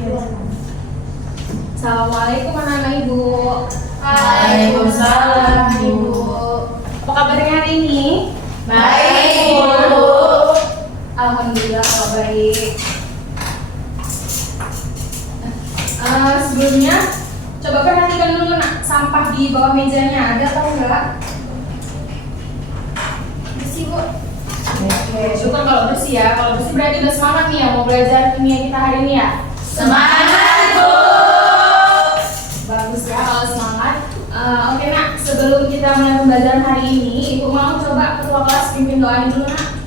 Assalamualaikum anak-anak Ibu. Waalaikumsalam, Ibu. Apa kabarnya hari ini? Baik, Ibu. Alhamdulillah kalau baik. Sebelumnya coba perhatikan dulu nak, sampah di bawah mejanya ada atau enggak? Bersih Bu. Oke, syukur kalau bersih ya. Kalau bersih berarti udah semangat nih ya mau belajar kimia kita hari ini ya. Semangat, Bu. Bagus ya kalau semangat. Oke nak, sebelum kita mulai pembelajaran hari ini, Ibu mau coba ketua kelas pimpin doain dulu nak.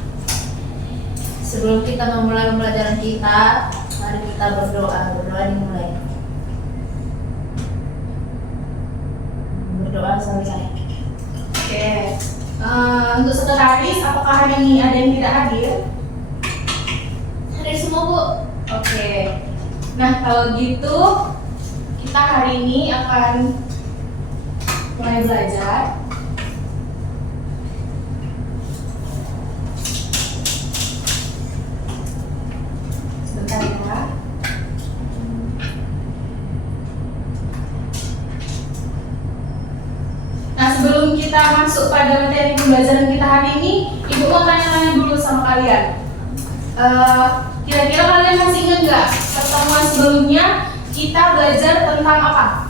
Sebelum kita memulai pembelajaran kita, mari kita berdoa. Berdoa dimulai. Berdoa selesai. Oke. Untuk sekretaris, apakah hari ini ada yang tidak hadir? Hadir semua, Bu. Oke. Nah kalau gitu kita hari ini akan mulai belajar. Sebentar ya. Nah sebelum kita masuk pada materi pembelajaran kita hari ini, Ibu mau tanya-tanya dulu sama kalian. Kira-kira kalian masih ingat nggak pertemuan sebelumnya kita belajar tentang apa?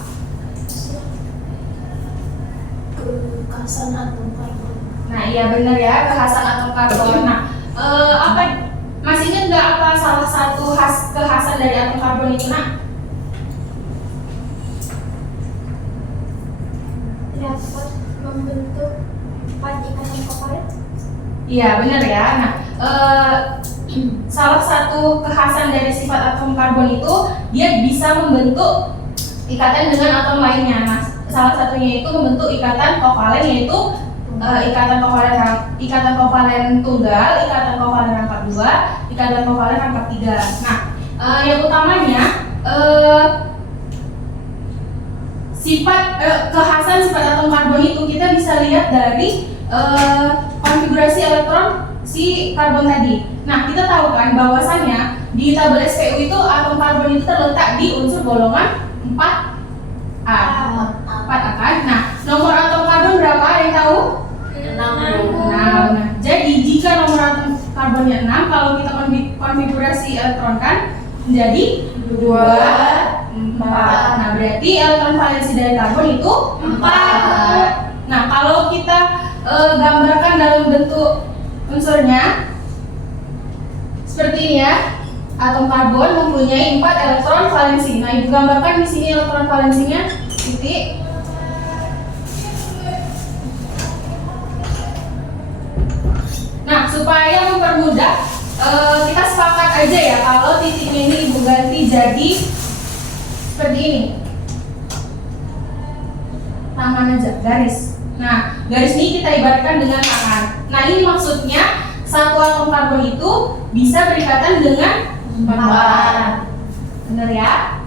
Kekhasan atom karbon. Nah iya benar ya, kekhasan atom karbon. Nah apa masih ingat nggak apa salah satu kekhasan dari atom karbon itu nak? Dapat membentuk 4 ikatan kovalen. Iya benar ya. Nah salah satu kekhasan dari sifat atom karbon itu dia bisa membentuk ikatan dengan atom lainnya. Nah salah satunya itu membentuk ikatan kovalen, yaitu ikatan kovalen tunggal, ikatan kovalen rangkap 2, ikatan kovalen rangkap 3. Nah yang utamanya kekhasan sifat atom karbon itu kita bisa lihat dari konfigurasi elektron si karbon tadi. Nah kita tahu kan bahwasannya di tabel SPU itu atom karbon itu terletak di unsur golongan 4A. 4A kan? Nah nomor atom karbon berapa yang tahu? 6. Nah jadi jika nomor atom karbonnya 6, kalau kita konfigurasi elektron kan menjadi 2, 4. Nah berarti elektron valensi dari karbon itu 4. Nah kalau kita gambarkan dalam bentuk unsurnya seperti ini ya. Atom karbon mempunyai 4 elektron valensi. Nah ibu gambarkan di sini elektron valensinya titik. Nah supaya mempermudah kita sepakat aja ya kalau titiknya ini ibu ganti jadi seperti ini, tangan aja, garis. Nah garis ini kita ibaratkan dengan tangan. Nah ini maksudnya satu atom karbon itu bisa berikatan dengan 4. Benar ya?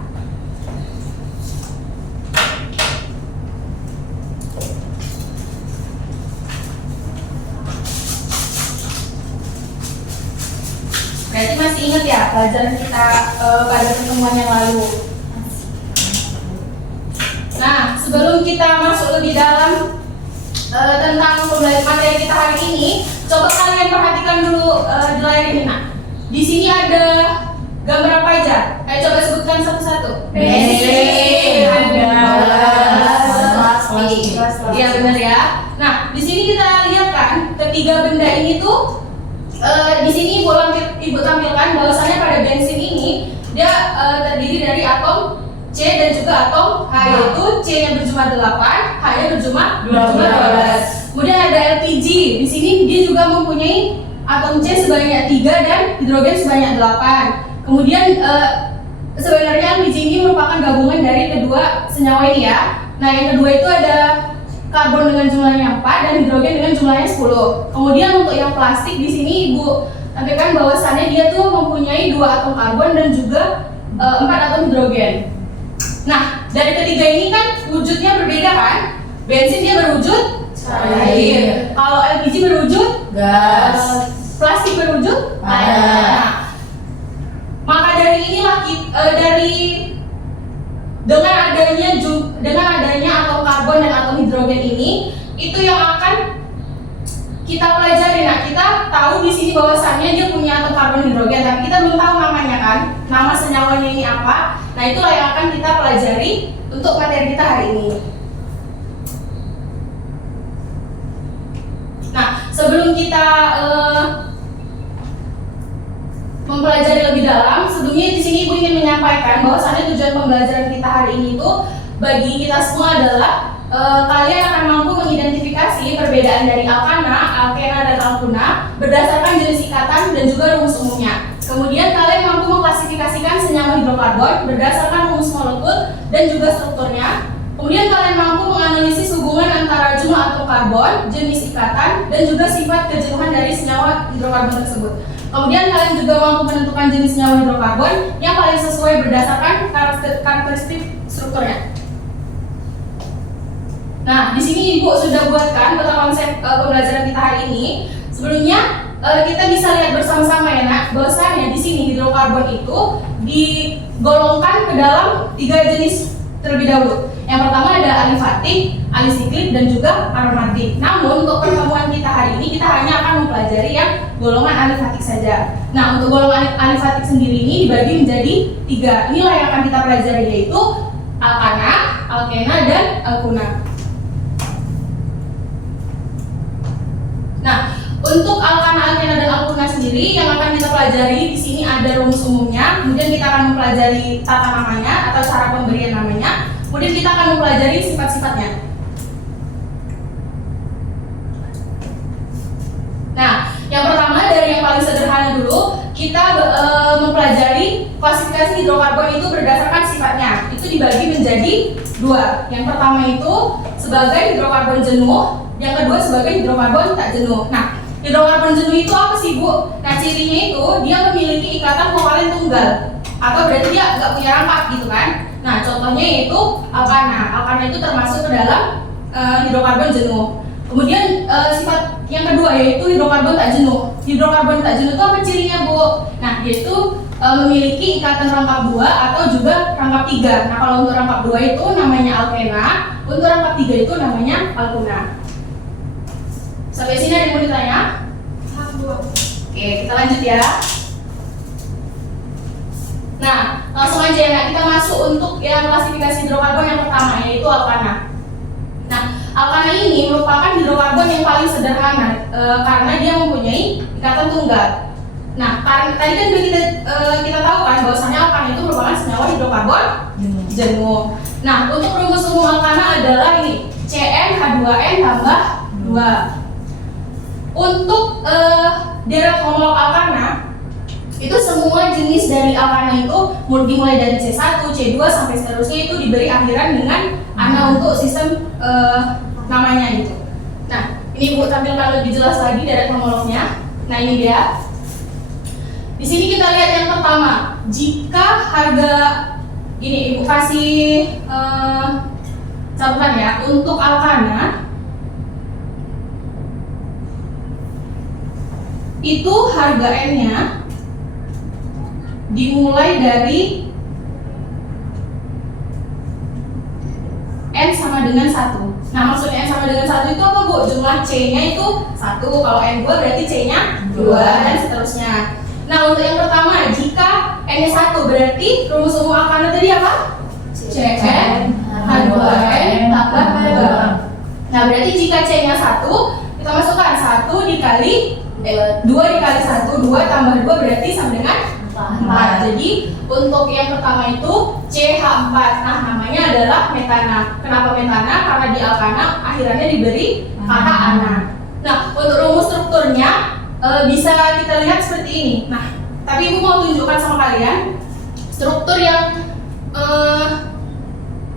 Berarti masih ingat ya pelajaran kita pada pertemuan yang lalu. Nah, sebelum kita masuk lebih dalam tentang materi kita hari ini, coba kalian perhatikan dulu di layar ini. Nah, di sini ada gambar apa aja? Ayo coba sebutkan satu-satu. Bensin, Iya benar ya. Nah, di sini kita lihat kan ketiga benda ini tuh di sini ibu tampilkan bahwasanya pada bensin ini dia terdiri dari atom C dan juga atom H, yaitu C-nya berjumlah 8, H-nya berjumlah 12. Kemudian ada LPG. Di sini dia juga mempunyai atom C sebanyak 3 dan hidrogen sebanyak 8. Kemudian sebenarnya LPG ini merupakan gabungan dari kedua senyawa ini ya. Nah, yang kedua itu ada karbon dengan jumlahnya 4 dan hidrogen dengan jumlahnya 10. Kemudian untuk yang plastik di sini ibu tampilkan bahwasannya dia tuh mempunyai 2 atom karbon dan juga 4 atom hidrogen. Nah, dari ketiga ini kan wujudnya berbeda kan? Bensin dia berwujud cair. Kalau LPG berwujud gas. Plastik berwujud padat. Nah, Maka dari inilah dengan adanya atom karbon dan atom hidrogen ini, itu yang akan kita pelajari. Nah, kita tahu di sini bahwasannya dia punya atom karbon hidrogen, tapi kita belum tahu namanya kan, nama senyawanya ini apa. Nah, itulah yang akan kita pelajari untuk materi kita hari ini. Nah, sebelum kita mempelajari lebih dalam, sebelumnya di sini Ibu ingin menyampaikan bahwasannya tujuan pembelajaran kita hari ini itu bagi kita semua adalah kalian akan mampu mengidentifikasi perbedaan dari alkana, alkena, dan alkuna berdasarkan jenis ikatan dan juga rumus umumnya. Kemudian kalian mampu mengklasifikasikan senyawa hidrokarbon berdasarkan rumus molekul dan juga strukturnya. Kemudian kalian mampu menganalisis hubungan antara jumlah atom karbon, jenis ikatan, dan juga sifat kejenuhan dari senyawa hidrokarbon tersebut. Kemudian kalian juga mampu menentukan jenis senyawa hidrokarbon yang paling sesuai berdasarkan karakteristik strukturnya. Nah, di sini Ibu sudah buatkan peta konsep pembelajaran kita hari ini. Sebelumnya kita bisa lihat bersama-sama ya Nak, bahwasanya di sini hidrokarbon itu digolongkan ke dalam 3 jenis terlebih dahulu. Yang pertama ada alifatik, alisiklik, dan juga aromatik. Namun untuk pertemuan kita hari ini kita hanya akan mempelajari yang golongan alifatik saja. Nah, untuk golongan alifatik sendiri ini dibagi menjadi 3. Inilah yang akan kita pelajari, yaitu alkana, alkena, dan alkuna. Nah, untuk alkana, alkena, dan alkuna sendiri yang akan kita pelajari di sini ada rumus umumnya. Kemudian kita akan mempelajari tata namanya atau cara pemberian namanya. Kemudian kita akan mempelajari sifat-sifatnya. Nah, yang pertama dari yang paling sederhana dulu, kita mempelajari klasifikasi hidrokarbon itu berdasarkan sifatnya. Itu dibagi menjadi 2. Yang pertama itu sebagai hidrokarbon jenuh, yang kedua sebagai hidrokarbon tak jenuh. Nah, hidrokarbon jenuh itu apa sih Bu? Nah, cirinya itu dia memiliki ikatan kovalent tunggal, atau berarti dia nggak punya rangkap gitu kan. Nah, contohnya yaitu alkana. Alkana itu termasuk ke dalam hidrokarbon jenuh. Kemudian sifat yang kedua yaitu hidrokarbon tak jenuh. Hidrokarbon tak jenuh itu apa cirinya Bu? Nah, yaitu memiliki ikatan rangkap 2 atau juga rangkap 3. Nah, kalau untuk rangkap 2 itu namanya alkena, untuk rangkap 3 itu namanya alkuna. Sampai sini ada yang mau ditanya? Oke, kita lanjut ya. Nah, langsung aja ya, kita masuk untuk yang klasifikasi hidrokarbon yang pertama, yaitu alkana. Nah, alkana ini merupakan hidrokarbon yang paling sederhana karena dia mempunyai ikatan tunggal. Nah, tadi kan kita tahu kan bahwasanya alkana itu merupakan senyawa hidrokarbon jenuh. Nah, untuk rumus umum alkana adalah ini, CnH2n tambah 2. Untuk deret homolog alkana, itu semua jenis dari alkana itu dimulai dari C1, C2 sampai seterusnya itu diberi akhiran dengan ana untuk sistem namanya gitu. Nah, ini Bu tampilkan lebih jelas lagi deret homolognya. Nah, ini dia. Di sini kita lihat yang pertama, jika harga ini Ibu kasih catatan ya, untuk alkana itu harga N-nya dimulai dari N sama dengan 1. Nah, maksudnya N sama dengan 1 itu apa Bu? Jumlah C-nya itu 1, kalau N2 berarti C-nya 2, dan seterusnya. Nah, untuk yang pertama, jika N-nya 1 berarti rumus umum alkana tadi apa? CnH2n tambah 2. Nah, berarti jika C-nya 1, kita masukkan 1 dikali 2 dikali 1, 2 tambah 2 berarti sama dengan 4. Jadi untuk yang pertama itu CH4. Nah, namanya adalah metana. Kenapa metana? Karena di alkana akhirannya diberi kata ana. Nah, untuk rumus strukturnya bisa kita lihat seperti ini. Nah, tapi Ibu mau tunjukkan sama kalian struktur yang 3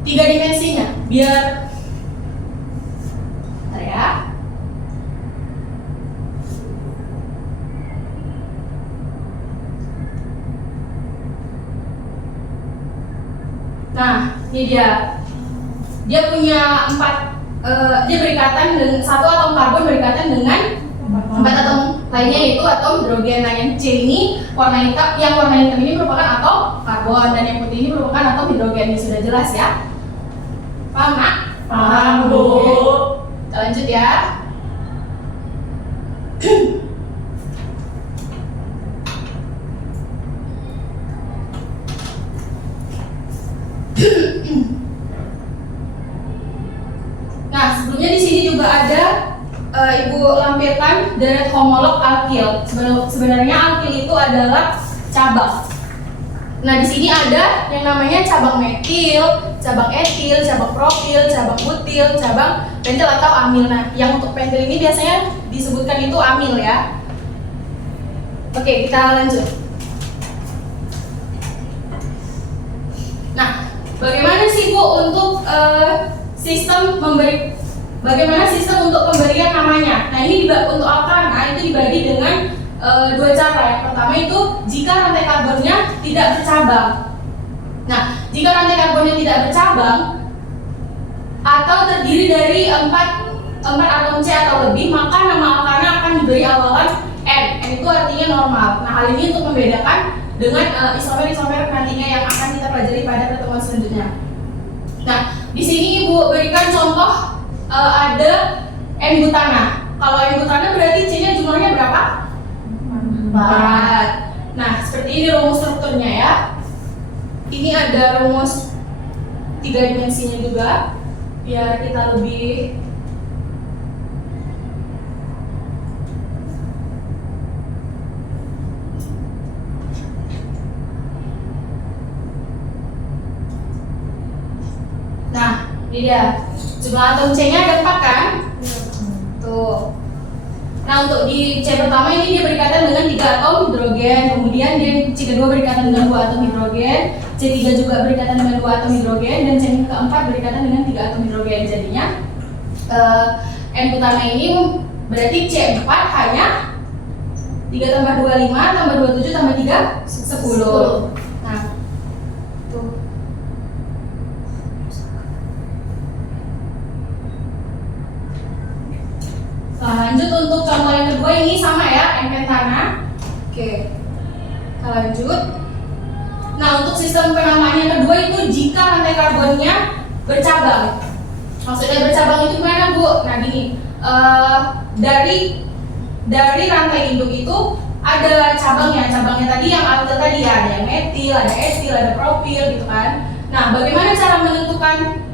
dimensinya biar bentar ya. Nah, ini dia. Dia punya 4 dia berikatan dengan 1 atom karbon berikatan dengan 4 atom lainnya yaitu atom hidrogen. Nah, yang C ini warna hitam ini merupakan atom karbon dan yang putih ini merupakan atom hidrogen. Ini sudah jelas ya? Paham, Nak? Paham, Bu. Kita lanjut ya. Nah, sebelumnya di sini juga ada Ibu lampirkan deret homolog alkil. Sebenarnya alkil itu adalah cabang. Nah, di sini ada yang namanya cabang metil, cabang etil, cabang propil, cabang butil, cabang pentil atau amil. Nah, yang untuk pentil ini biasanya disebutkan itu amil ya. Oke, kita lanjut. Nah, bagaimana sih Bu untuk bagaimana sistem untuk pemberian namanya? Nah, ini untuk alkana itu dibagi dengan dua cara. Yang pertama itu jika rantai karbonnya tidak bercabang. Nah, jika rantai karbonnya tidak bercabang atau terdiri dari 4 atom C atau lebih, maka nama alkana akan diberi awalan N. N itu artinya normal. Nah, hal ini untuk membedakan dengan isomer nantinya yang akan kita pelajari pada pertemuan selanjutnya. Nah, di sini Ibu berikan contoh ada N-butana. Kalau N-butana berarti C-nya jumlahnya berapa? 4. Nah, seperti ini rumus strukturnya ya. Ini ada rumus 3 dimensinya juga, biar kita lebih Nah, ini dia. Jumlah atom C-nya ada 4 kan? Tuh. Nah, untuk di C pertama ini dia berikatan dengan 3 atom hidrogen, kemudian di C kedua berikatan dengan 2 atom hidrogen, C3 juga berikatan dengan 2 atom hidrogen, dan C keempat berikatan dengan 3 atom hidrogen. Jadinya N utama ini berarti C4 hanya 3 tambah 2 5, tambah 2 7, tambah 3 10. Nah, tuh. Nah, lanjut untuk contoh yang kedua ini sama ya, N-pentana. Oke, kita lanjut. Nah, untuk sistem penamaan yang kedua itu jika rantai karbonnya bercabang. Maksudnya bercabang itu gimana, Bu? Nah, gini, dari rantai induk itu ada cabangnya. Cabangnya tadi yang alkil tadi ya, ada yang metil, ada etil, ada propil gitu kan. Nah, bagaimana cara menentukan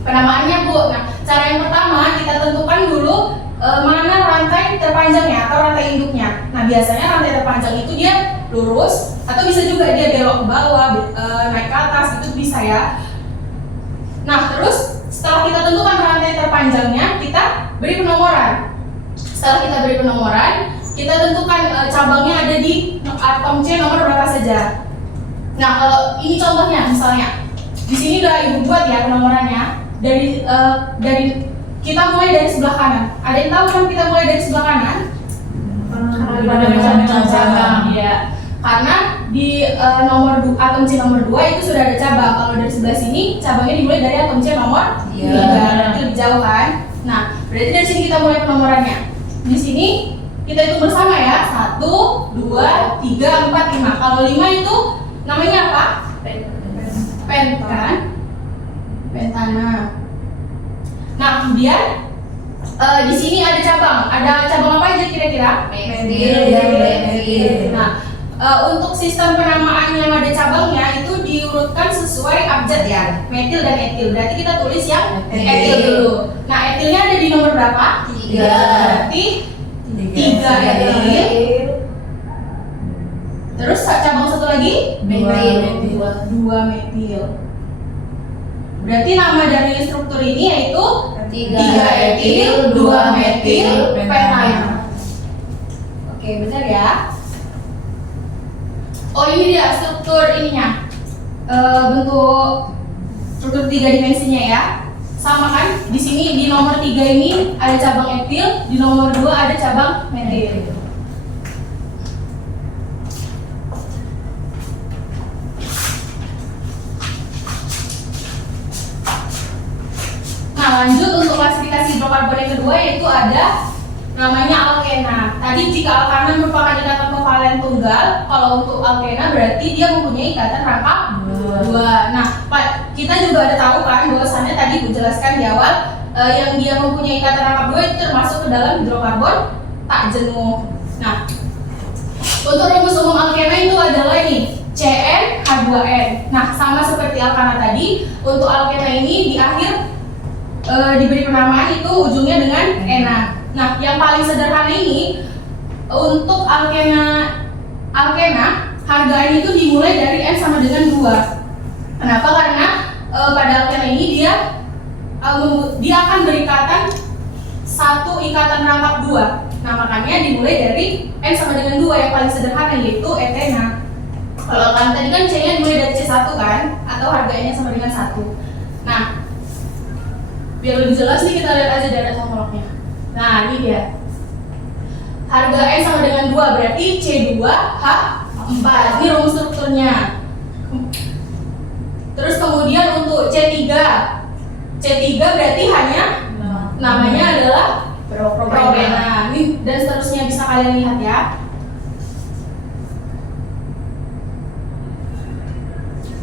penamaannya, Bu? Nah, cara yang pertama kita tentukan dulu mana rantai terpanjangnya atau rantai induknya. Nah, biasanya rantai terpanjang itu dia lurus atau bisa juga dia belok ke bawah, naik ke atas, itu bisa ya. Nah, terus setelah kita tentukan rantai terpanjangnya, kita beri penomoran. Setelah kita beri penomoran, kita tentukan cabangnya ada di atom C nomor berapa saja. Nah, kalau ini contohnya misalnya, di sini udah Ibu buat ya penomorannya. Dari kita mulai dari sebelah kanan. Ada yang tahu kan kita mulai dari sebelah kanan? Cabang. Ya. Karena di atom C nomor 2 itu sudah ada cabang. Kalau dari sebelah sini cabangnya dimulai dari atom C nomor 3. Berarti lebih jauh kan? Nah, berarti dari sini kita mulai penomorannya. Di sini kita hitung bersama ya. 1, 2, 3, 4, 5. Kalau 5 itu namanya apa? Pen kan? Pentana. Nah, kemudian di sini ada cabang. Ada cabang apa aja kira-kira? Metil. Nah, untuk sistem penamaan yang ada cabangnya itu diurutkan sesuai abjad ya, metil dan etil. Berarti kita tulis yang etil dulu. Nah, etilnya ada di nomor berapa? 3. Berarti 3 etil. Terus cabang satu lagi? 2 metil. Berarti nama dari struktur ini yaitu 3 etil, 2 metil, pentana. Oke, benar ya. Oh, ini dia struktur ininya. Bentuk struktur 3 dimensinya ya. Sama kan? Di sini di nomor 3 ini ada cabang etil, di nomor 2 ada cabang metil. Nah, lanjut untuk klasifikasi hidrokarbon yang kedua yaitu ada namanya alkena. Tadi jika alkana merupakan ikatan kovalen tunggal, kalau untuk alkena berarti dia mempunyai ikatan rangkap dua. Nah, Pak, kita juga ada tahu kan bahwasannya tadi Bu jelaskan di awal yang dia mempunyai ikatan rangkap dua itu termasuk ke dalam hidrokarbon tak jenuh. Nah, untuk rumus umum alkena itu adalah ini CnH2n. Nah, sama seperti alkana tadi, untuk alkena ini di akhir diberi penamaan itu ujungnya dengan ena. Nah, yang paling sederhana ini untuk alkena harga n itu dimulai dari n sama dengan 2. Kenapa? Karena pada alkena ini dia akan berikatan satu ikatan rangkap 2. Nah, makanya dimulai dari n sama dengan 2 yang paling sederhana yaitu etena. Kalau kan tadi kan C-nya dimulai dari C1 kan, atau harga n-nya sama dengan 1. Nah, biar lebih jelas nih kita lihat aja deret homolognya. Nah, ini dia. Harga N sama dengan 2 berarti C2H4. Ini rumus strukturnya. Terus kemudian untuk C3 berarti hanya namanya adalah propena. Ini dan seterusnya bisa kalian lihat ya.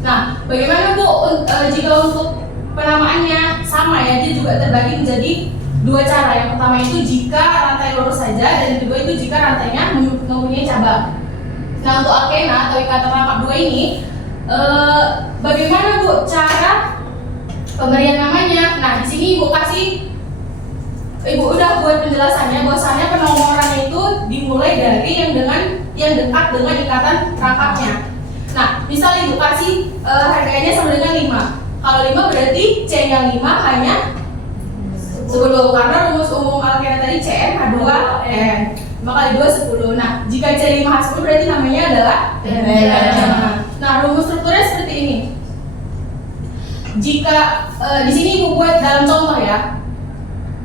Nah, bagaimana Bu jika untuk penamaannya sama ya, dia juga terbagi menjadi 2 cara. Yang pertama itu jika rantai lurus saja, dan yang kedua itu jika rantainya mempunyai cabang. Nah, untuk alkena atau ikatan rangkap 2 ini bagaimana Bu cara pemberian namanya? Nah, di sini Ibu udah buat penjelasannya bahwasannya penomoran itu dimulai dari yang dekat dengan ikatan rangkapnya. Nah, misal Ibu kasih harganya sama dengan 5. Kalau 5 berarti C-nya 5 hanya 10 karena rumus umum alkena tadi CnH2n. 5 kali 2 10. Nah, jika C5H10 berarti namanya adalah pentana. Nah, rumus strukturnya seperti ini. Jika di sini Ibu buat dalam contoh ya.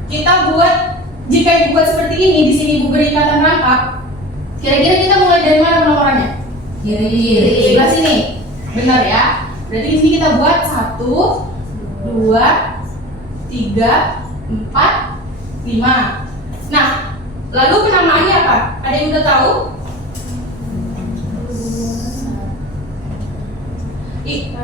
Jika Ibu buat seperti ini, di sini Ibu beri ikatan rangkap. Kira-kira kita mulai dari mana penomorannya? Kiri. Sebelah sini. Benar ya? Berarti di sini kita buat 1, 2, 3, 4, 5. Nah, lalu penamaannya apa? Ada yang udah tahu?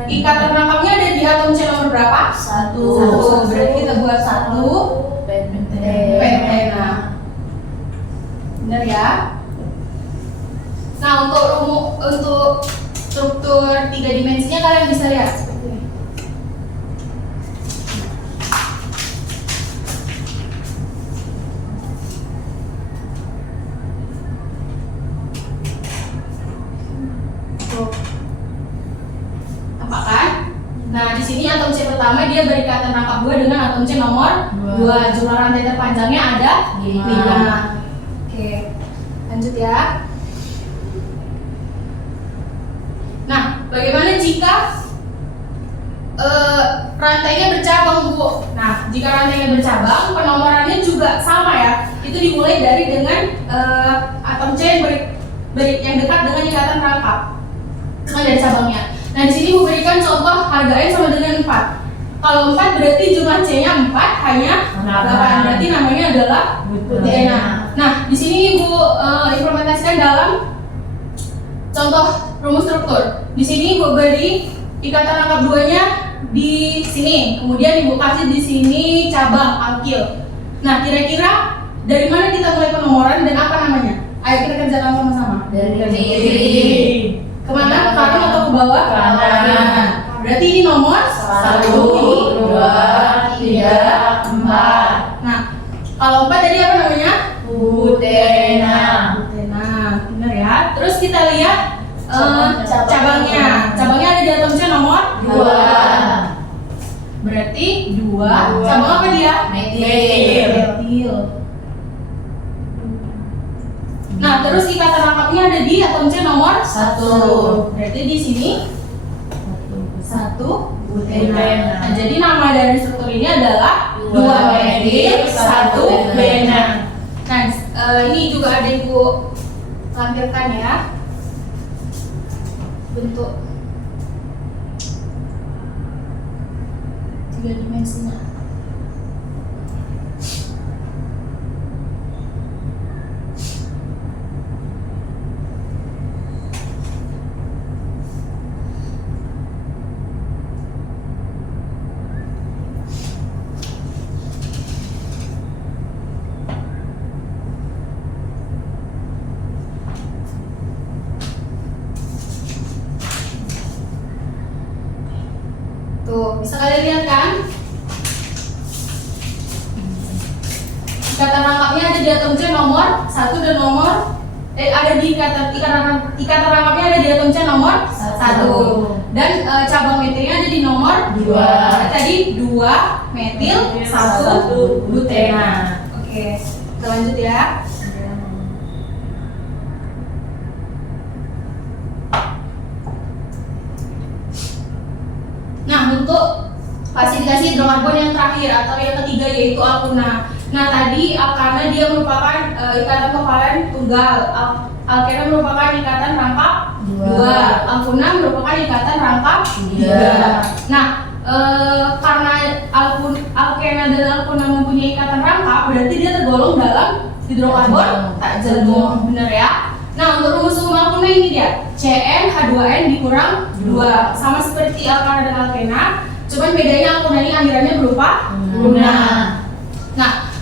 Ikatan rangkapnya ada di atom C nomor berapa? 1. Berarti kita buat 1 pentena. Benar ya? Nah, untuk struktur 3 dimensinya kalian bisa lihat seperti ini. Apa kan? Nah, di sini atom C pertama dia berikatan rangkap 2 dengan atom C nomor 2. Jumlah rantai terpanjangnya ada 5. Oke. Lanjut ya. Nah, bagaimana jika rantainya bercabang, Bu? Nah, jika rantainya bercabang, penomorannya juga sama ya. Itu dimulai dari dengan atom C yang dekat dengan ikatan rangkap. Dengan dari cabangnya. Nah, di sini Bu berikan contoh harga N sama dengan 4. Kalau 4 berarti jumlah C-nya 4 hanya 8. Berarti namanya adalah butena. Nah, di sini Ibu implementasikan dalam contoh rumus struktur. Di sini Ibu beri ikatan rangkap 2-nya di sini. Kemudian Ibu kasih di sini cabang alkil. Nah, kira-kira dari mana kita mulai penomoran dan apa namanya? Ayo kita kerjakan sama-sama. Dari kiri. Kemana? Ke kanan atau ke bawah? Kanan. Berarti ini nomor 1, 2, 3, 4. Nah, kalau 4 tadi apa namanya? Butena. Benar ya. Terus kita lihat cabangnya. Cabangnya ada di atom C nomor 2. Berarti 2. Cabang apa dia? Metil. Nah, terus ikatan rangkapnya ada di atom C nomor 1. Berarti di sini 1 butena. Nah, jadi nama dari struktur ini adalah 2 metil 1 bena. Nah, ini juga ada Ibu lampirkan ya bentuk 3 dimensinya. Tuh, bisa kalian lihat kan? Ikatan rangkapnya ada di atom C nomor 1 dan nomor ada di ikatan rangkapnya ada di atom C nomor 1 dan cabang metilnya ada di nomor 2. Tadi 2 metil 1 butena. Oke, kita lanjut ya. Nah, untuk klasifikasi hidrokarbon yang terakhir atau yang ketiga yaitu alkuna. Nah, tadi alkana dia merupakan ikatan kovalen tunggal. Alkena merupakan ikatan rangkap 2. Alkuna merupakan ikatan rangkap 3. Nah, karena alkena dan alkuna mempunyai ikatan rangkap, berarti dia tergolong dalam hidrokarbon tak jenuh, benar ya? Nah, untuk rumus umum alkuna ini dia CN H2N dikurang 2, sama seperti alkana dan alkena, cuman bedanya alkuna ini akhirannya berupa guna. Nah,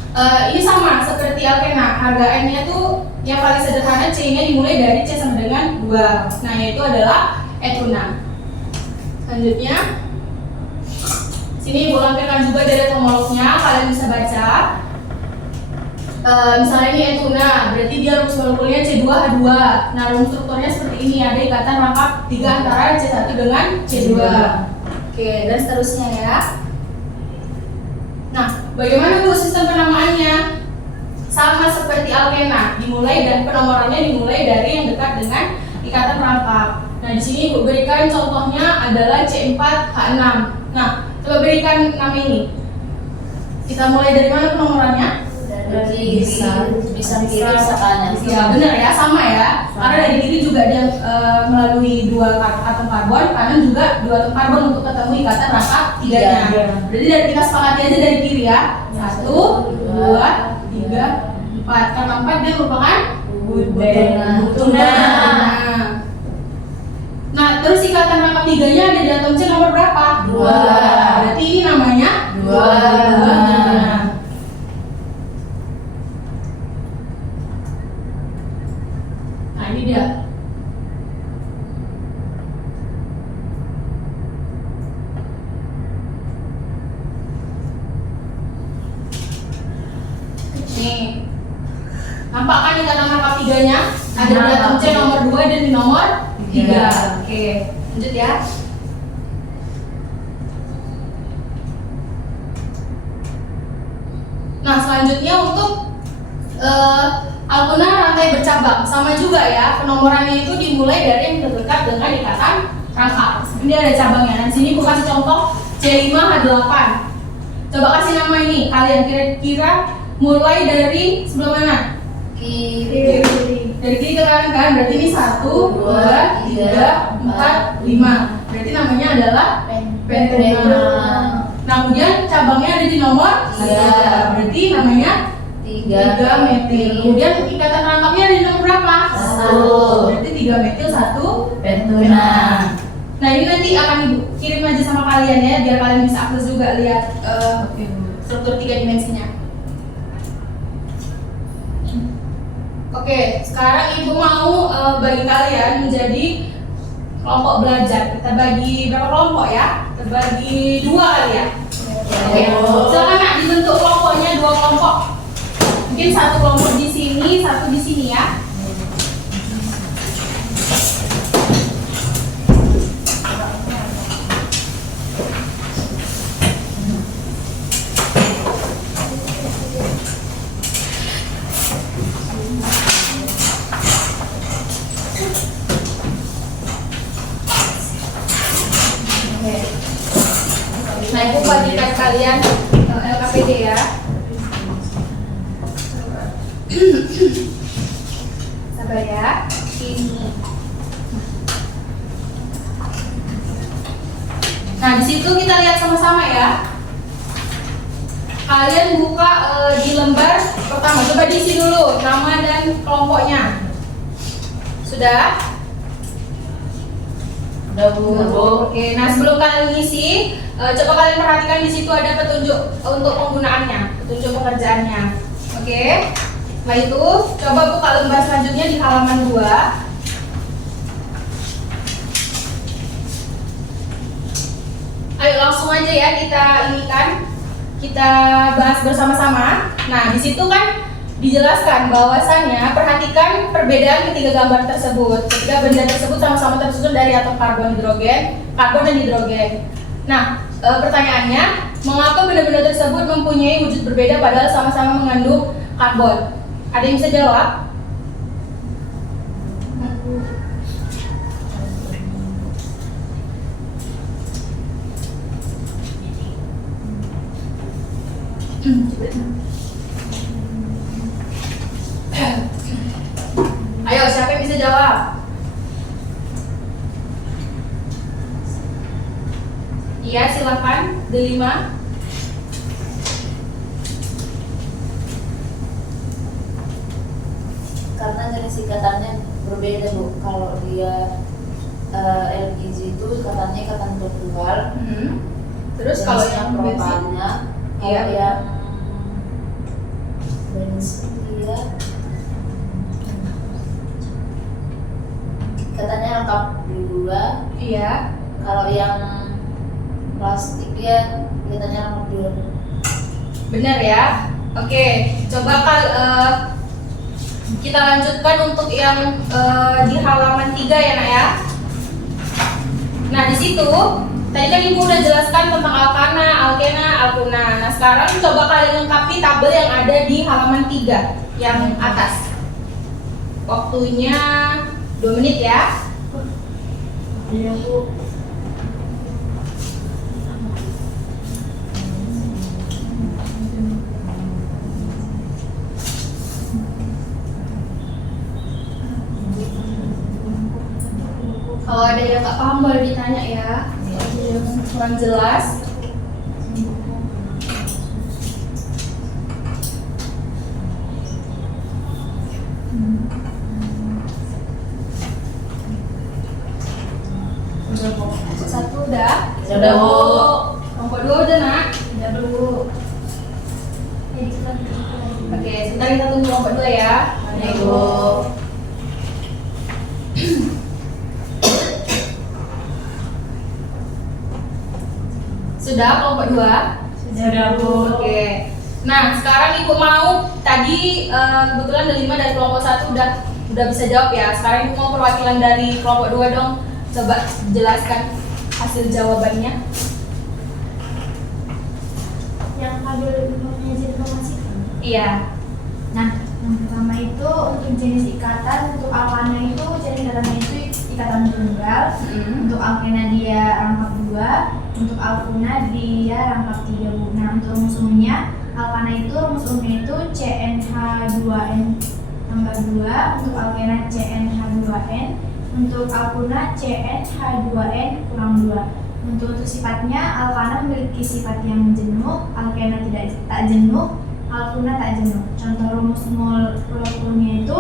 ini sama seperti alkena, harga N-nya tuh yang paling sederhana C-nya dimulai dari C sama dengan 2. Nah, yaitu adalah etuna. Selanjutnya, sini ibu lampirkan juga dari homolognya, kalian bisa baca. Misalnya ini etuna, berarti dia rumus molekulnya C2H2. Nah, rumus strukturnya seperti ini, ada ikatan rangkap 3 antara C1 dengan C2. Oke, dan seterusnya ya. Nah, bagaimana Bu sistem penamaannya? Sama seperti alkena, dimulai dan penomorannya dimulai dari yang dekat dengan ikatan rangkap. Nah, di sini Ibu berikan contohnya adalah C4H6. Nah, coba berikan nama ini. Kita mulai dari mana penomorannya? Dari bisa kiri bisa kanan. Ya, benar ya, sama ya. Karena dari kiri juga dia melalui 2 atom karbon, kanan juga 2 atom karbon untuk ketemu ikatan rangkap 3-nya. Berarti dari kita sepakati aja dari kiri ya. 1, 2, 3, 4. Karena 4 dia merupakan butena. Nah, terus ikatan rangkap 3-nya ada di atom C nomor berapa? 2. Berarti ini namanya 2 butena. Nah, ini dia. Nih, nampak kan ikatan rangkap 3-nya? Ada di atom C nomor 2 dan di nomor 3. Oke, lanjut ya. Nah, selanjutnya untuk alkuna rantai bercabang, sama juga ya, penomorannya itu dimulai dari yang terdekat dengan ikatan rangkap. Ini ada cabangnya. Nah, di sini aku kasih contoh C5H8. Coba kasih nama ini, kalian kira-kira mulai dari sebelah mana? Kiri. Dari kiri ke kanan kan, berarti ini 1, 2, 3, 4, 5. Berarti namanya adalah pentena. Nah, kemudian cabangnya ada di nomor 3. Berarti namanya 3 metil. Kemudian ikatan rangkapnya ada di nomor berapa? 1. Berarti 3 metil 1 pentena. Nah, ini nanti akan Ibu kirim aja sama kalian ya, biar kalian bisa akses juga lihat struktur 3 dimensinya. Oke, sekarang Ibu mau bagi kalian menjadi kelompok belajar. Kita bagi berapa kelompok ya? Kita bagi 2 kali ya. Oke, silakan Nak dibentuk kelompoknya 2 kelompok. Mungkin 1 kelompok di sini, 1 di sini ya. Nah, Ibu bagikan kalian LKPD ya. Sabar ya. Ini. Nah, di situ kita lihat sama-sama ya. Kalian buka di lembar pertama. Coba diisi dulu nama dan kelompoknya. Sudah? Udah Bu. Oke, nah sebelum kalian ngisi, coba kalian perhatikan di situ ada petunjuk untuk penggunaannya, petunjuk pengerjaannya. Oke. Setelah itu, coba buka lembar selanjutnya di halaman 2. Ayo langsung aja ya kita bahas bersama-sama. Nah, di situ kan dijelaskan bahwasannya perhatikan perbedaan ketiga gambar tersebut. Ketiga benda tersebut sama-sama tersusun dari atom karbon dan hidrogen. Nah, pertanyaannya, mengapa benda-benda tersebut mempunyai wujud berbeda padahal sama-sama mengandung karbon? Ada yang bisa jawab? Ayo, siapa yang bisa jawab? Iya, silakan. Delima. Karena jenis ikatannya berbeda Bu. Kalau dia LPG itu ikatannya ikatan tunggal. Terus kalau yang bensin? propannya, Iya. kalau yang bensin dia ikatannya lengkap dua. Iya. Kalau yang plastik dia ikatannya lengkap dua. Benar ya? Oke, coba kita lanjutkan untuk yang di halaman 3 ya Nak ya. Nah di situ tadi kan Ibu udah jelaskan tentang alkana, alkena, alkuna. Nah sekarang coba kalian lengkapi tabel yang ada di halaman 3 yang atas. Waktunya 2 menit ya. Iya Bu. Kalau ada yang nggak paham boleh ditanya ya. Kalau ada yang kurang jelas. Udah Bu. Satu udah. Udah, Bu. Kelompok 2 udah Nak. Udah dulu. Oke, sebentar kita tunggu kelompok 2 ya. Iya, Bu. Sudah kelompok 2? Sudah, Bu. Oke. Nah, sekarang Ibu mau tadi kebetulan Delima dari kelompok 1 udah bisa jawab ya. Sekarang Ibu mau perwakilan dari kelompok 2 dong. Coba jelaskan hasil jawabannya. Yang kabel informasi. Iya. Nah, yang pertama itu untuk jenis ikatan, untuk alkana itu jenis ikatannya itu ikatan tunggal. Untuk alkena dia rangkap 2, untuk alkuna dia rangkap 3 Bu. Nah, untuk rumus-rumusnya, alkana itu rumus umumnya itu CnH2n tambah 2, untuk alkena CnH2n, untuk alkuna CnH2n kurang 2. Untuk sifatnya, alkana memiliki sifat yang jenuh, alkena tak jenuh, alkuna tak jenuh. Contoh rumus molekulnya itu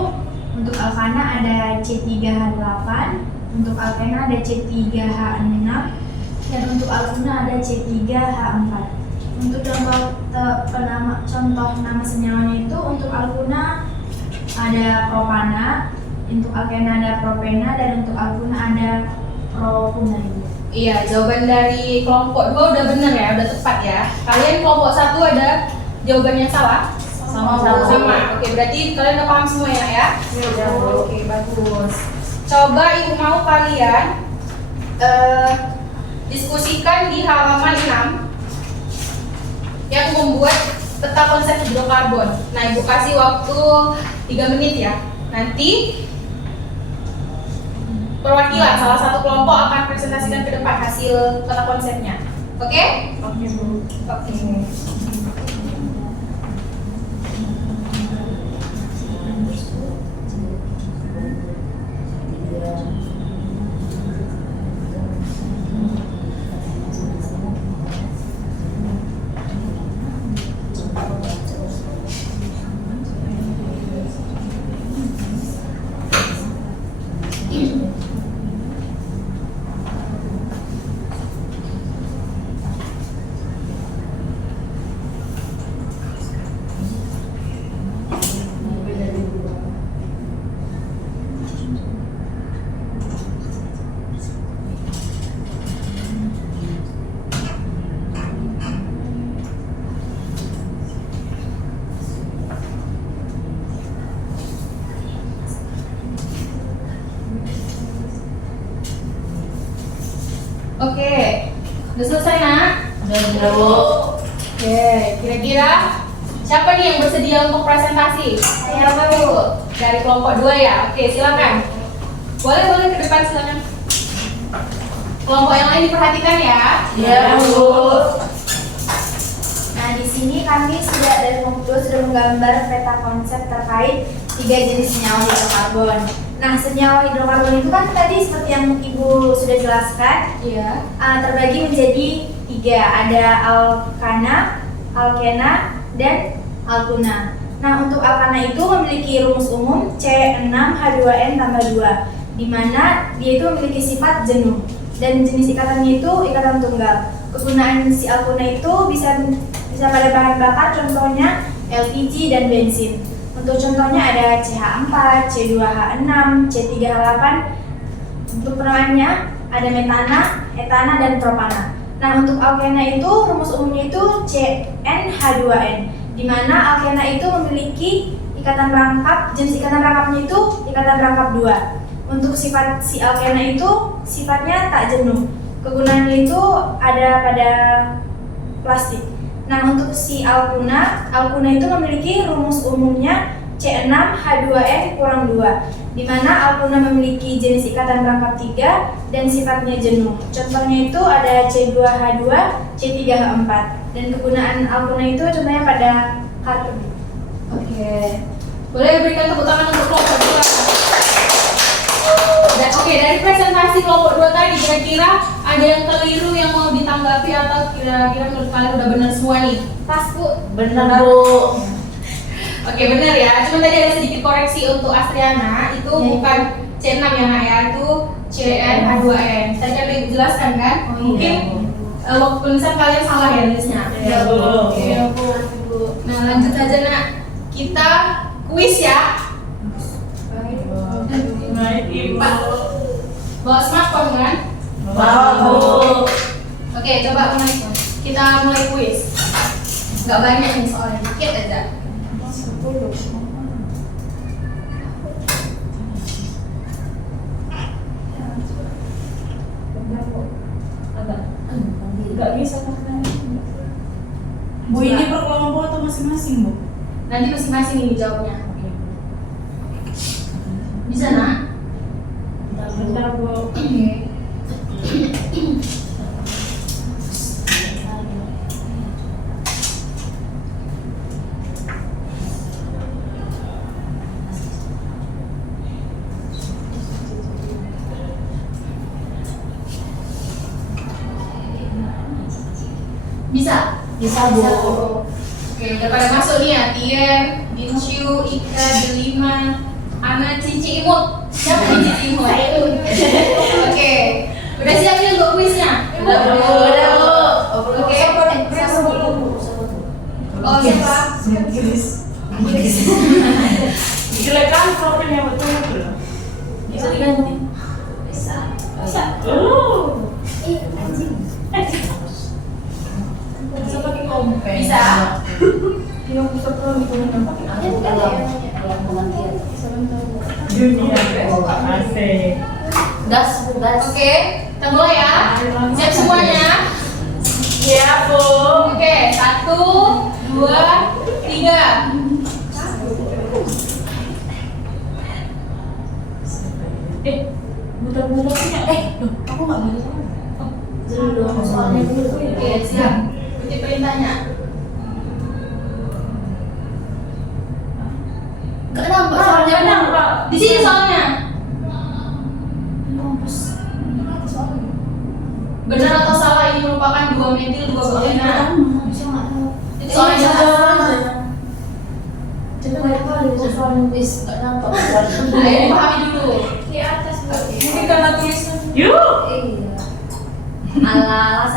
untuk alkana ada C3H8, untuk alkena ada C3H6, dan untuk alkuna ada C3H4. Untuk contoh nama senyawanya itu untuk alkuna ada propana, untuk alkena ada propena, dan untuk alkuna ada propuna. Iya, jawaban dari kelompok 2 udah benar ya, udah tepat ya. Kalian kelompok 1 ada jawaban yang salah? Sama. Oke, berarti kalian udah paham semua ya, Nak ya? Iya, Bu. Oke, bagus. Coba Ibu mau kalian diskusikan di halaman 6 yang membuat peta konsep hidrokarbon. Nah, Ibu kasih waktu 3 menit ya. Nanti perwakilan salah satu kelompok akan presentasikan ke depan hasil peta konsepnya. Oke? Oke Bu. Oke. Udah selesai nak? Udah Bu. Oke, kira-kira siapa nih yang bersedia untuk presentasi? Saya Bu. Dari kelompok 2 ya? Oke, silakan. Boleh ke depan silakan. Kelompok yang lain diperhatikan ya. Iya Bu. Nah, di sini kami dari kelompok 2 sudah menggambar peta konsep terkait 3 jenis senyawa hidrokarbon. Nah, senyawa hidrokarbon itu kan tadi seperti yang Ibu sudah jelaskan, Iya. terbagi menjadi 3, ada alkana, alkena, dan alkuna. Nah, untuk alkana itu memiliki rumus umum C6H2N tambah 2, di mana dia itu memiliki sifat jenuh dan jenis ikatannya itu ikatan tunggal. Kegunaan si alkuna itu bisa pada bahan bakar, contohnya LPG dan bensin. Untuk contohnya ada CH4, C2H6, C3H8. Untuk penamannya ada metana, etana, dan propana. Nah, untuk alkena itu rumus umumnya itu CnH2n, di mana alkena itu memiliki ikatan rangkap, jenis ikatan rangkapnya itu ikatan rangkap 2. Untuk sifat si alkena itu sifatnya tak jenuh. Kegunaannya itu ada pada plastik. Nah, untuk si alkuna itu memiliki rumus umumnya C6H2N kurang 2, di mana alkuna memiliki jenis ikatan rangkap 3 dan sifatnya jenuh. Contohnya itu ada C2H2, C3H4. Dan kegunaan alkuna itu contohnya pada karton. Oke. Boleh berikan tepuk tangan untuk kelompok 2. Dan oke, dari presentasi kelompok 2 tadi kira-kira ada yang keliru yang mau ditanggapi atau kira-kira menurut kalian udah benar semua nih? Pas, Bu. Benar Bu. Oke, benar ya. Cuma tadi ada sedikit koreksi untuk Astriana, itu bukan C6 ya nak ya, itu CnH2n. Tadi kan Ibu jelaskan kan? Mungkin waktu tulisan kalian salah ya nulisnya. Iya Bu. Iya Bu. Nah, lanjut aja nak. Kita kuis ya. Pak, bawa smartphone kan? Bawa Bu. Oke, coba mulai. Kita mulai kuis. Nggak banyak nih soalnya, dikit aja. Nggak bisa Bu, ini per kelompok atau masing-masing Bu? Nanti masing-masing ini jawabnya. Bisa nak? Bentar Bu. Oke. Bisa? Bisa Bu. Oke, udah pada masuk nih ya. Tien, Ginshu, Ika, Delima, Ana, Cici, Imut. Siapa nih Cici, Imut? Oke, udah siap nih untuk kuisnya? Udah Bu. Oke. Oh, siapa? Jelek kan profilnya betul. Bisa diganti. Bisa. Bisa pakai kompen. Bisa. Yang bisa pakai kompen pakai gas. Oke, kita mulai ya. Siap semuanya? Iya Bu. Oke, 1, 2, 3. Mudah-mudahan punya. Aku nggak bisa. Soalnya dulu ya. Oke, siap. Ikuti perintahnya. Nggak nampak. Soalnya nampak. Di sini soalnya. Benar atau salah ini merupakan 2 metil 2 butena? Itu soalnya Ayo dipahami dulu. Di atas, Bu. Mungkin karena tulisan. Yuk.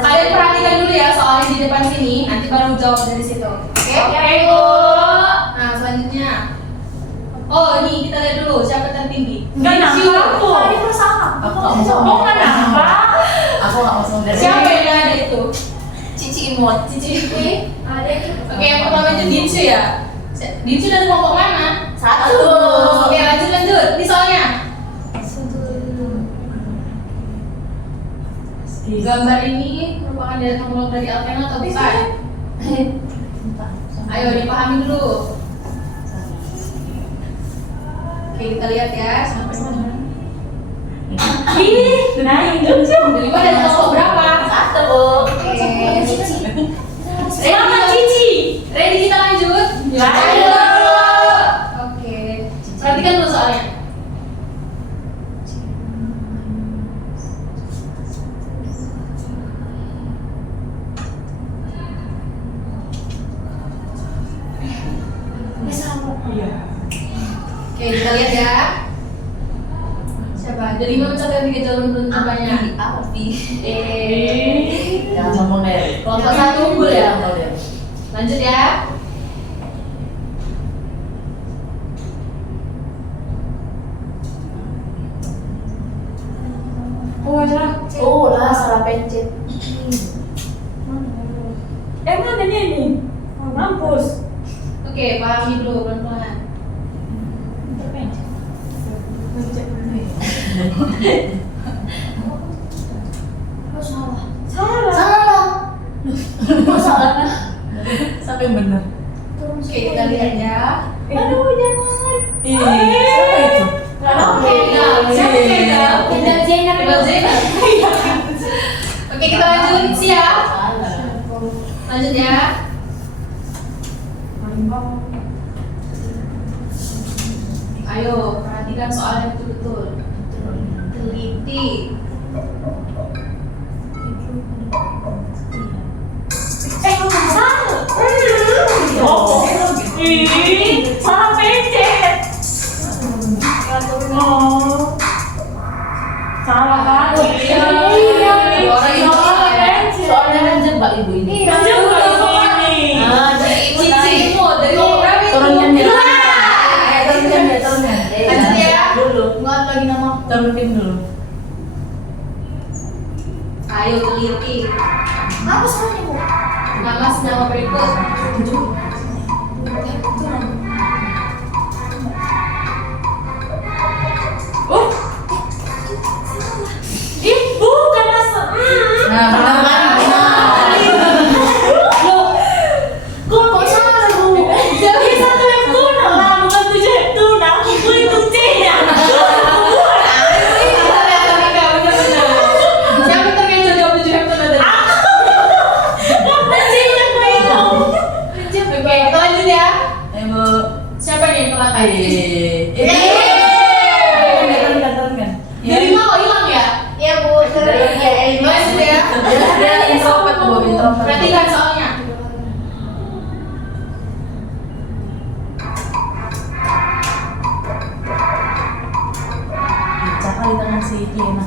Kalian perhatikan dulu ya soalnya di depan sini, nanti baru jawab dari situ. Oke? Oke, Bu. Nah, selanjutnya. Oh, ini kita lihat dulu siapa tertinggi. Nggak nampak aku. Tadi bersama. Aku nggak mau. Oh nggak nampak. Aku nggak mau dari. Siapa yang nggak ada itu? Cici Imut. Cici. Ada itu. Oke, yang pertama itu Dinshu ya. Dinshu dari kelompok mana? 1. Oke, lanjut. Ini soalnya. Gambar ini merupakan merupakan dari homolog dari alkena atau bukan? Ayo dipahami dulu. Oke, kita lihat ya sampai mana. Naik jauh. 5 dari kelompok berapa? 1 Bu. Selamat Cici. Ready kita lanjut? Ya. Ayo. Oke. Perhatikan dulu soalnya. Oke, kita lihat ya. Siapa? Dari 5 mencapai 3 jalur penentuannya. Api. Jangan ngomong deh. Kelompok 1 unggul ya. Lanjut ya. Oh lah salah pencet. Mana ini? Mampus. Oke, pahami dulu pelan-pelan. Salah. Kok salah? Sampai bener. Oke, kita lihat ya. Aduh, jangan. Siapa itu? Oke, nah, siapa Kendall? Kendall Jenner. Kendall Jenner. Oke, kita lanjut. Siap? Lanjut ya. Ayo, perhatikan soalnya betul-betul. Teliti. Salah pencet. Oh. Salah kan? Soalnya kan jebak ibu ini. Cici mu dari kelompok berapa itu? Turunkan ya. Lanjut ya. Dulu. Nggak ada lagi nama. Turunin dulu. Ayo teliti. Apa salahnya Bu? Nama senama berikut. Bukan masa. Nah, benar. Kok salah Bu? Jadi satu yang tuna lah, bukan 7 yang tuna. Aku hitung C-nya. Siapa terkecoh jawab 7 hektar tadi? C-nya aku hitung. Oke, kita lanjut ya. Ibu. Siapa nih yang terakhir? Turunkan. Dari mau hilang ya? Iya Bu. Lanjut ya. Dia introvert Bu, introvert. Perhatikan soalnya. Cakal di tangan si Diana.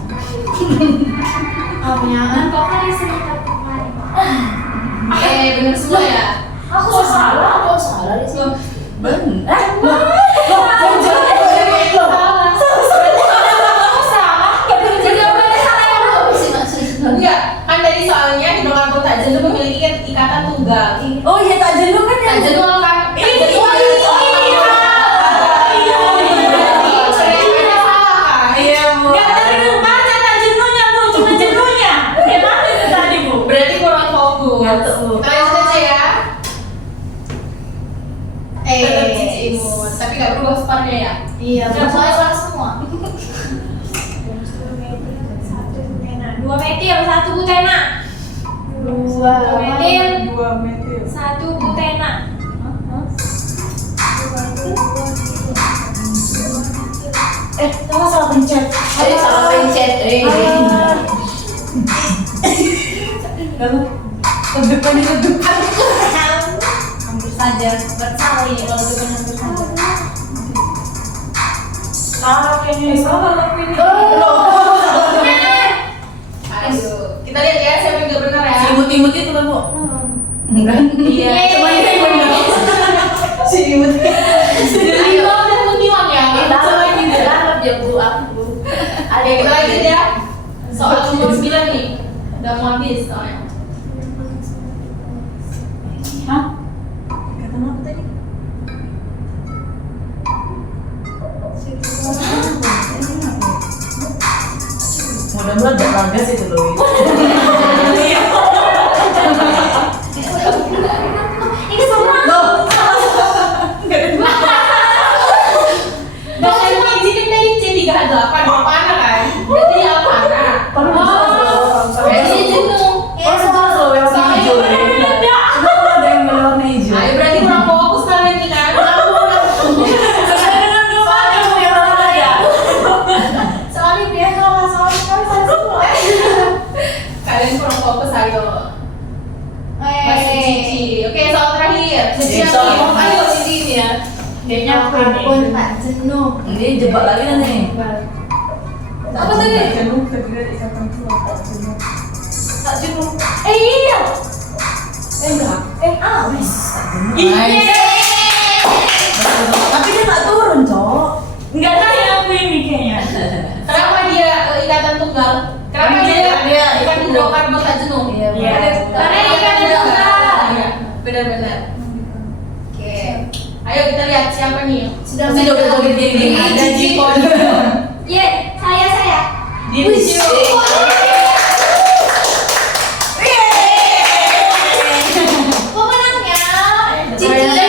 Kok kali sering kemarin? Bener semua ya? Aku salah. Kok salah di sini? Benar. Enggak, kan dari soalnya di nomor anggota jenuh memiliki ikatan tunggal. Oh iya, tak jenuh kan ya? Tak jenuh kan? Iya, Bu. Gak ada baca tak jenuhnya Bu, cuma jenuhnya. Gimana itu tadi Bu? Berarti kurang fokus. Ngantuk, Bu. Kita lanjut aja ya. Tetap Cici imut, tapi gak berubah sparnya ya. Iya, Jangan soalnya salah salah semua. 2 metil, 1 butena. 2 metil. 2 metil. 1 butena. Salah pencet. Salah pencet. Terdepan itu depan. Hampir saja. Bersalah ini kalau bukan hampir saja. Salah kayaknya. Salah ini. Ayo, kita lihat ya siapa yang gak benar ya. Si imut-imut itu kan, Bu? Enggak. Iya, Cuma ini yang benar. Si imut. Ayo, udah menghilang ya. Coba ini dalam ya, Bu. Aku. Oke, kita lanjut ya. Soal nomor 9 nih. Udah mau habis soalnya. Hah? Kata apa tadi? Mudah-mudahan gak bagas itu loh. Iya. Oke, soal terakhir. Siap soal nih. apa? Ayo sini ya. Kayaknya aku Ampun ini. Pak jenuh. Ini jebak lagi kan nih. Apa tadi? Tak jenuh. Iya. Enggak. Nice. Tapi dia nggak turun, Cok. Enggak tahu ya aku ini kayaknya. Kenapa dia ikatan tunggal? Kenapa dia ikan hidrokarbon tak jenuh? Iya, Iya. Karena ikatan tunggal. Iya, benar-benar. Oke. Ayo kita lihat siapa nih. Sudah Pasti joget-joget gini. Ada Jipon. Ye, saya. Di Pemenangnya Cici.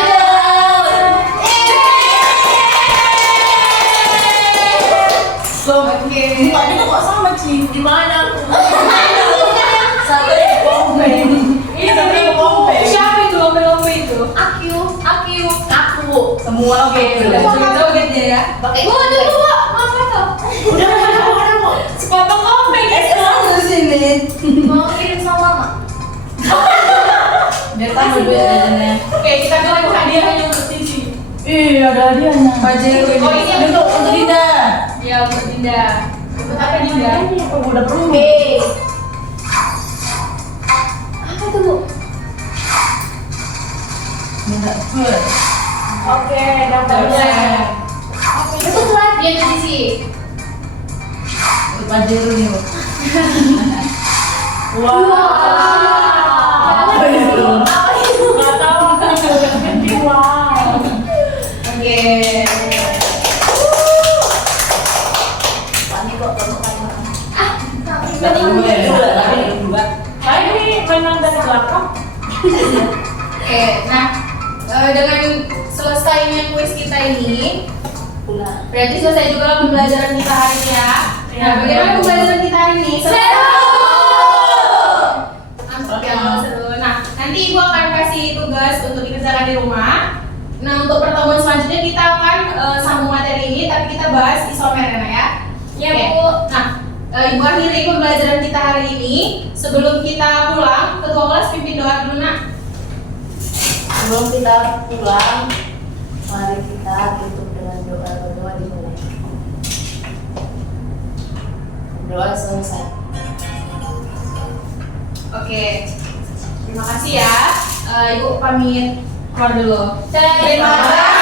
Oke. Mukanya tuh kok sama, Ci? Gimana? Satu ya, pompe. Ini tapi siapa itu lomba-lomba itu? Aku. Semua gitu. Udah joget-joget dia ya. Pakai dulu, apa tuh? Udah. Sepotong komeng gitu. Sini. Mau kirim sama mama. Biar tahu duit jajannya. Oke, kita bilang hadiahnya untuk Cici. Iya, ada hadiahnya. Pajero ini. Oh, ini untuk Dinda. Ya, untuk Dinda. Untuk apa Dinda? Oh, udah perlu. Oke. Apa itu, Bu? Dinda. Good. Oke, daftarnya. Udah. Itu tuh lagi yang Cici. Untuk Pajero nih. Bu. Wow. Apa itu? Enggak tahu aku juga ngerti. Wow. Oke. Wani kok kalau kamu. Tadi gue, tadi dua. Saya ini menang dari belakang. Oke, nah dengan selesainya kuis kita ini, Pulang. berarti selesai juga pembelajaran kita hari ini ya. Nah, Ya, bagaimana betul. pembelajaran kita hari ini? Seru! Mantap ya, seru. Nah, nanti ibu akan kasih tugas untuk dikerjakan di rumah. Nah, untuk pertemuan selanjutnya kita akan sambung materi ini, tapi kita bahas isomer ya. Ya, Oke. Bu. Nah, ibu akhiri pembelajaran kita hari ini. Sebelum kita pulang, ketua kelas pimpin doa dulu nak. Sebelum kita pulang, mari kita tutup dengan doa dimulai. Doa selesai. Oke, terima kasih ya. Ibu pamit keluar dulu. Terima kasih.